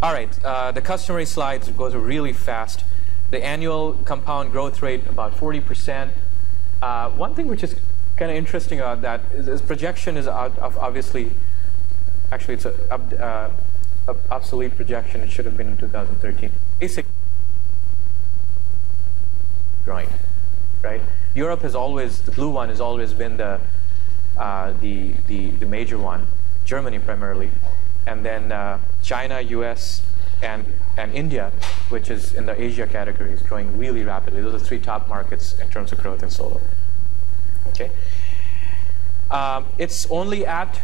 All right, the customary slides goes really fast. The annual compound growth rate about 40%. One thing which is kind of interesting about that is projection is out of obviously, actually it's a obsolete projection. It should have been in 2013. Basic growing, right? Europe has always, the blue one has always been the major one. Germany primarily, and then China, US, and India, which is in the Asia category, is growing really rapidly. Those are the three top markets in terms of growth in solar. Okay, it's only at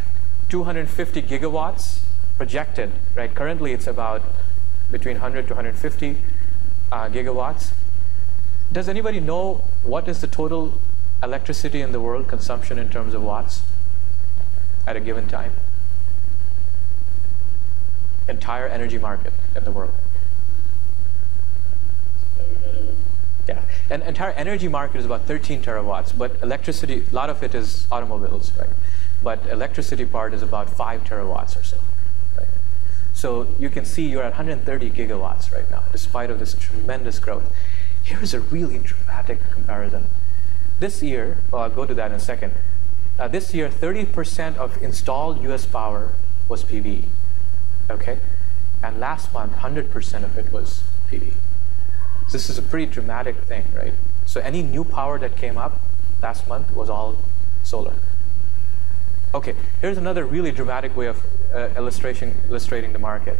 250 gigawatts projected, right? Currently, it's about between 100 to 150 gigawatts. Does anybody know what is the total electricity in the world consumption in terms of watts at a given time? Entire energy market in the world. Yeah, and entire energy market is about 13 terawatts, but electricity, a lot of it is automobiles, right? But electricity part is about 5 terawatts or so, right? So you can see you're at 130 gigawatts right now, despite of this tremendous growth. Here's a really dramatic comparison. This year, well, I'll go to that in a second. This year, 30% of installed US power was PV. Okay, and last month, 100% of it was PV. So this is a pretty dramatic thing, right? So any new power that came up last month was all solar. Okay, here's another really dramatic way of illustrating the market.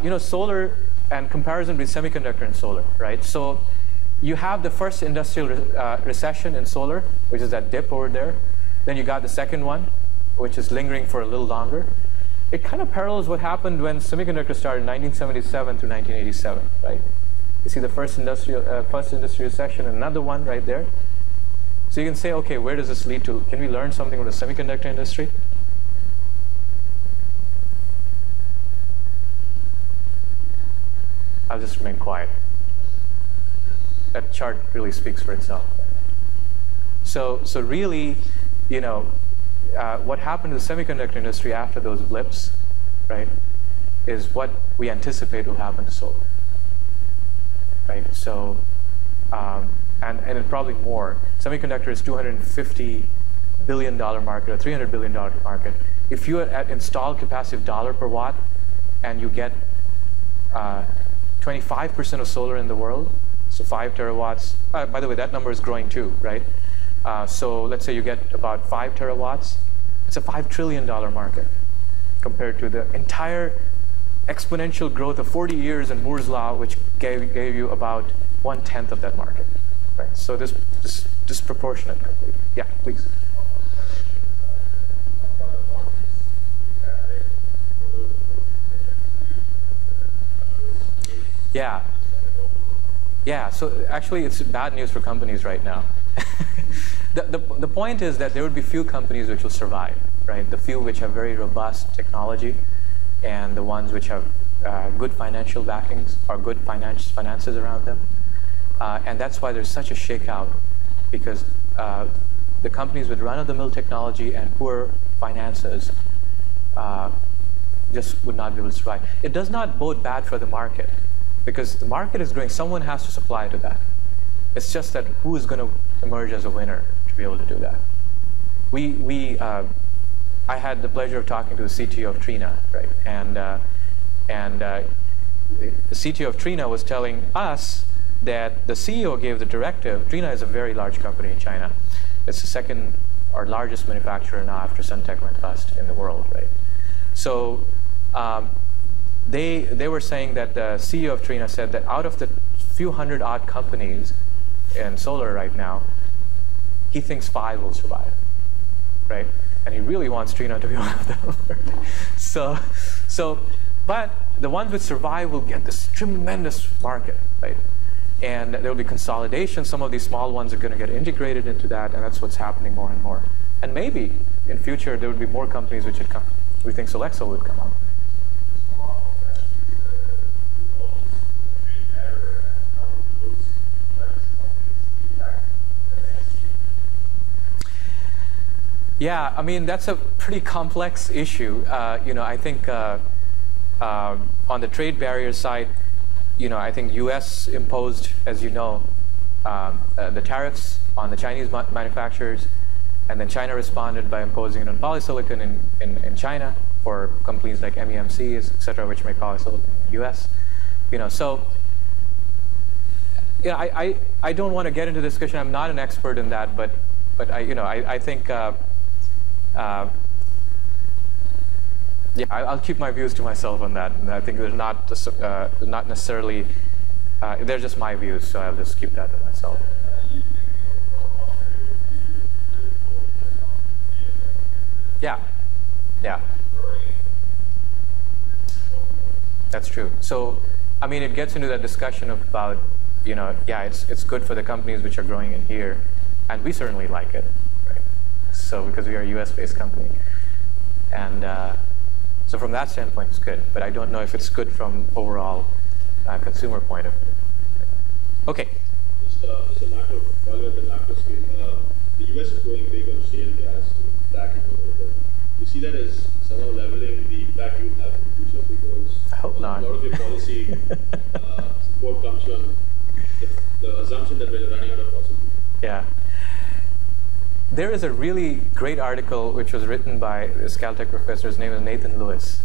You know, solar and comparison with semiconductor and solar, right? So you have the first industrial recession in solar, which is that dip over there. Then you got the second one, which is lingering for a little longer. It kind of parallels what happened when semiconductors started in 1977 to 1987, right? You see the first industrial recession and another one right there. So you can say, okay, where does this lead to? Can we learn something from the semiconductor industry? I'll just remain quiet. That chart really speaks for itself. So really, you know, what happened to the semiconductor industry after those blips, right, is what we anticipate will happen to solar, right? So, and it probably more. Semiconductor is $250 billion market or $300 billion market. If you are at installed capacity of dollar per watt, and you get 25% of solar in the world, so 5 terawatts. By the way, that number is growing too, right? So let's say you get about 5 terawatts. It's a $5 trillion market compared to the entire exponential growth of 40 years in Moore's Law, which gave you about 1/10 of that market, right? So this disproportionate. Yeah, please. Yeah. Yeah, so actually it's bad news for companies right now. The point is that there would be few companies which will survive, right? The few which have very robust technology and the ones which have good financial backings or good finances around them. And that's why there's such a shakeout, because the companies with run-of-the-mill technology and poor finances just would not be able to survive. It does not bode bad for the market, because the market is growing. Someone has to supply to that. It's just that who is going to emerge as a winner to be able to do that? I had the pleasure of talking to the Cto of Trina, right? And the Cto of Trina was telling us that the CEO gave the directive. Trina is a very large company in China. It's the second or largest manufacturer now after Suntech went bust in the world, right? So they were saying that the CEO of Trina said that out of the few hundred odd companies in solar right now, he thinks 5 will survive, right? And he really wants Trina to be one of them. But the ones which survive will get this tremendous market, right? And there will be consolidation. Some of these small ones are going to get integrated into that, and that's what's happening more and more. And maybe in future there would be more companies which would come. We think Solexel would come up. Yeah, I mean, that's a pretty complex issue. You know, I think On the trade barrier side, I think U.S. imposed, as you know, the tariffs on the Chinese manufacturers, and then China responded by imposing it on polysilicon in China for companies like MEMCs, et cetera, which make polysilicon in the U.S. So I don't want to get into this discussion. I'm not an expert in that, but I think I'll keep my views to myself on that. And I think they're not necessarily they're just my views, so I'll just keep that to myself. Yeah. That's true. So, I mean, it gets into that discussion about, it's good for the companies which are growing in here, and we certainly like it, right? So, because we are a US-based company. And so from that standpoint, it's good. But I don't know if it's good from overall consumer point of view. Okay. Just a macro, while we're at the macro scale, the US is going big on shale gas and fracking over there. Do you see that as somehow leveling the impact you have in the future? Because I hope not. A lot of your policy support comes from the assumption that we're running out of fossil fuels. Yeah. There is a really great article which was written by this Caltech professor. His name is Nathan Lewis.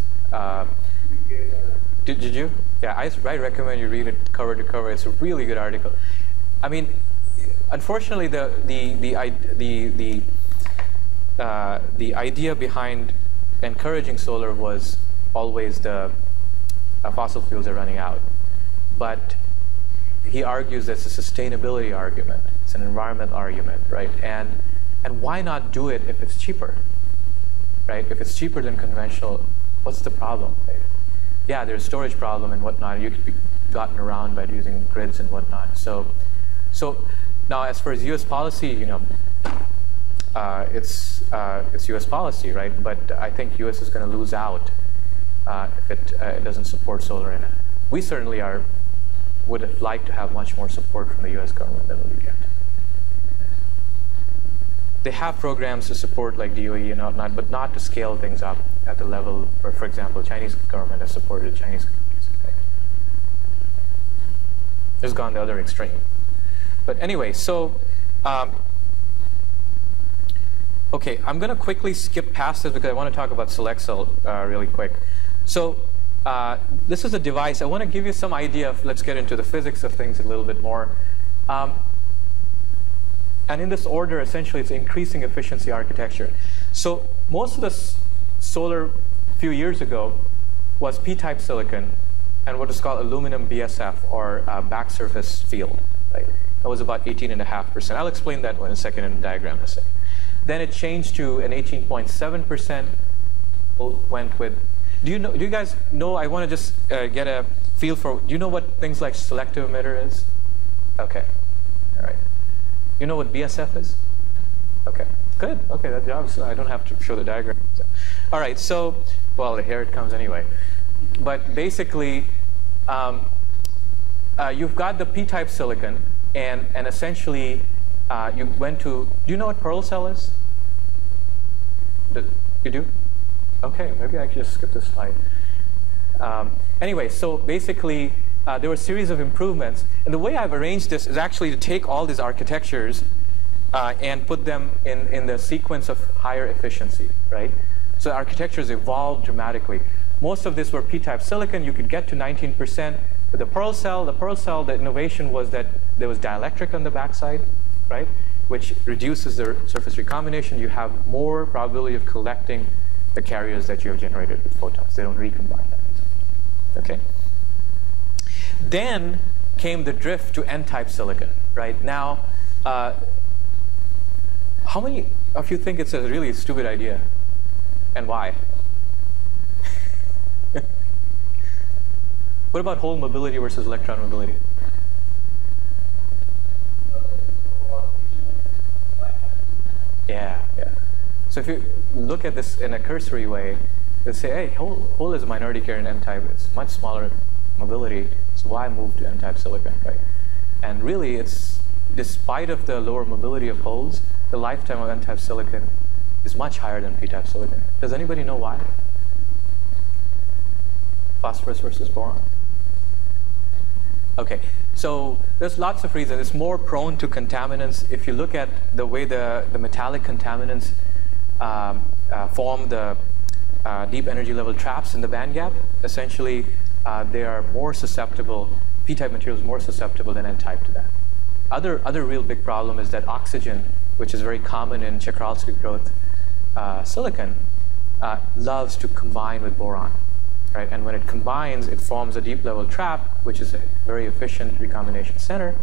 Did you? Yeah, I recommend you read it cover to cover. It's a really good article. I mean, unfortunately, the idea behind encouraging solar was always the fossil fuels are running out. But he argues that it's a sustainability argument. It's an environmental argument, right? And why not do it if it's cheaper, right? If it's cheaper than conventional, what's the problem, right? Yeah, there's a storage problem and whatnot. You could be gotten around by using grids and whatnot. So now, as far as U.S. policy, it's U.S. policy, right? But I think U.S. is going to lose out if it doesn't support solar in it. We certainly would have liked to have much more support from the U.S. government than we get. They have programs to support like DOE and whatnot, but not to scale things up at the level where, for example, Chinese government has supported Chinese companies. Okay? It's gone the other extreme. But anyway, so okay, I'm going to quickly skip past this because I want to talk about Solexel really quick. So this is a device. I want to give you some idea of, let's get into the physics of things a little bit more. And in this order, essentially, it's increasing efficiency architecture. So most of the solar a few years ago was P-type silicon and what is called aluminum BSF, or back surface field. Right? That was about 18.5%. I'll explain that in a second in the diagram in a second. Then it changed to an 18.7%. Went with. Do you guys know? I want to just get a feel for. Do you know what things like selective emitter is? Okay. All right. You know what BSF is? Okay, good. Okay, that job's. I don't have to show the diagram. All right, so, well, here it comes anyway. But basically, you've got the P-type silicon, and essentially, you went to. Do you know what pearl cell is? You do? Okay, maybe I can just skip this slide. Anyway, so basically, there were a series of improvements. And the way I've arranged this is actually to take all these architectures and put them in the sequence of higher efficiency, right? So the architectures evolved dramatically. Most of this were P-type silicon. You could get to 19%. With the pearl cell, the innovation was that there was dielectric on the backside, right? Which reduces the surface recombination. You have more probability of collecting the carriers that you have generated with photons. They don't recombine that easily. Okay? Then came the drift to N-type silicon, right? Now, how many of you think it's a really stupid idea? And why? What about hole mobility versus electron mobility? Yeah. So if you look at this in a cursory way, they'll say, hey, hole is a minority carrier in N-type. It's much smaller mobility, so why move to N-type silicon, right? And really, it's despite of the lower mobility of holes, the lifetime of N-type silicon is much higher than P-type silicon. Does anybody know why? phosphorus versus boron. Okay, so there's lots of reasons. It's more prone to contaminants. If you look at the way the metallic contaminants form the deep energy level traps in the band gap, essentially they are more susceptible, p-type materials more susceptible than n-type to that. Other real big problem is that oxygen, which is very common in Czochralski growth silicon, loves to combine with boron. Right? And when it combines, it forms a deep level trap, which is a very efficient recombination center,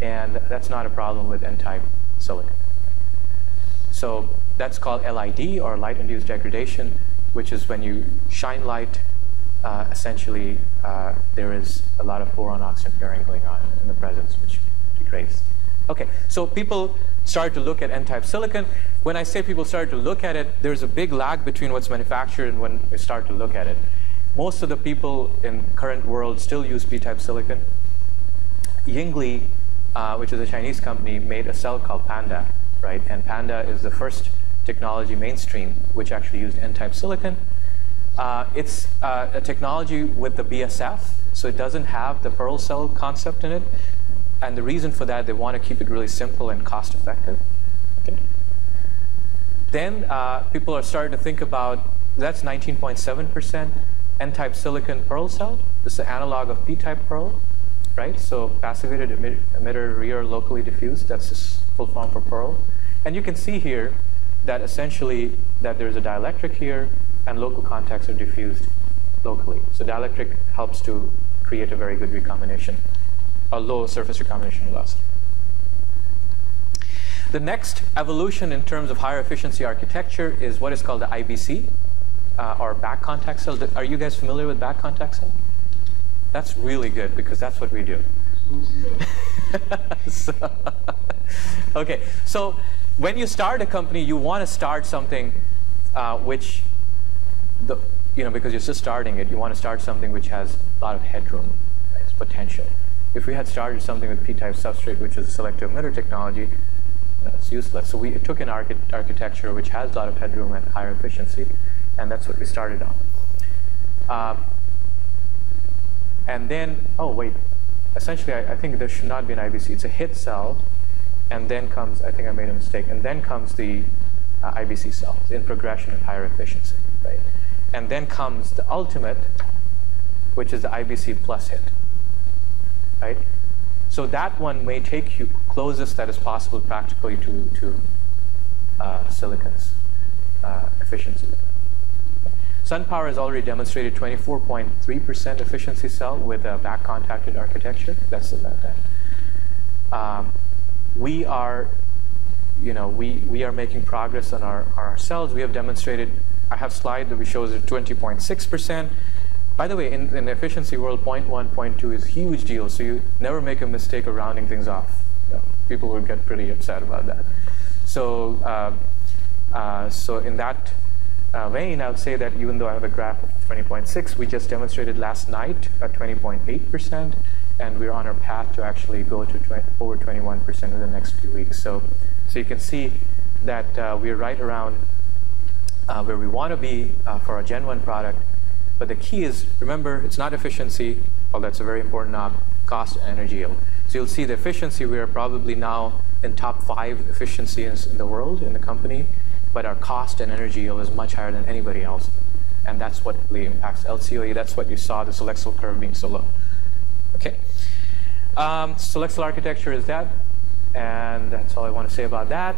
and that's not a problem with n-type silicon. So that's called LID, or light-induced degradation, which is when you shine light, essentially there is a lot of boron-oxygen pairing going on in the presence, which degrades. Okay, so people started to look at n-type silicon. When I say people started to look at it, there's a big lag between what's manufactured and when they start to look at it. Most of the people in current world still use p-type silicon. Yingli, which is a Chinese company, made a cell called Panda, right? And Panda is the first technology mainstream which actually used n-type silicon. It's a technology with the BSF, so it doesn't have the pearl cell concept in it. And the reason for that, they want to keep it really simple and cost effective. Okay. Then people are starting to think about, that's 19.7%. N-type silicon pearl cell. This is the analog of p-type pearl, right? So passivated emitter, rear locally diffused. That's the full form for pearl. And you can see here that essentially that there's a dielectric here and local contacts are diffused locally. So dielectric helps to create a very good recombination, a low surface recombination velocity. The next evolution in terms of higher efficiency architecture is what is called the IBC, or back contact cell. Are you guys familiar with back contact cell? That's really good because that's what we do. Okay, so when you start a company, you want to start something which, because you're just starting it, you want to start something which has a lot of headroom, right? It's potential. If we had started something with p-type substrate, which is a selective emitter technology, it's useless. So we took an architecture which has a lot of headroom and higher efficiency, and that's what we started on. And then, oh wait, essentially I think there should not be an IBC. It's a hit cell, and then comes, I think I made a mistake, and then comes the IBC cell in progression of higher efficiency, right? And then comes the ultimate, which is the IBC plus hit, right? So that one may take you closest that is possible practically to silicon's efficiency. SunPower has already demonstrated 24.3% efficiency cell with a back contacted architecture. That's about that. We are making progress on our cells. We have demonstrated, I have a slide that we shows it 20.6%. By the way, in the efficiency world, 0.1, 0.2 is a huge deal, so you never make a mistake of rounding things off. People will get pretty upset about that. So, so in that vein, I would say that even though I have a graph of 20.6, we just demonstrated last night at 20.8%, and we're on our path to actually go to over 21% in the next few weeks. So you can see that we're right around where we want to be for our Gen 1 product. But the key is, remember, it's not efficiency, although that's a very important knob, cost and energy yield. So you'll see the efficiency, we are probably now in top 5 efficiencies in the world, in the company, but our cost and energy yield is much higher than anybody else. And that's what really impacts LCOE. That's what you saw, the Solexel curve being so low. Okay. Solexel architecture is that, and that's all I want to say about that.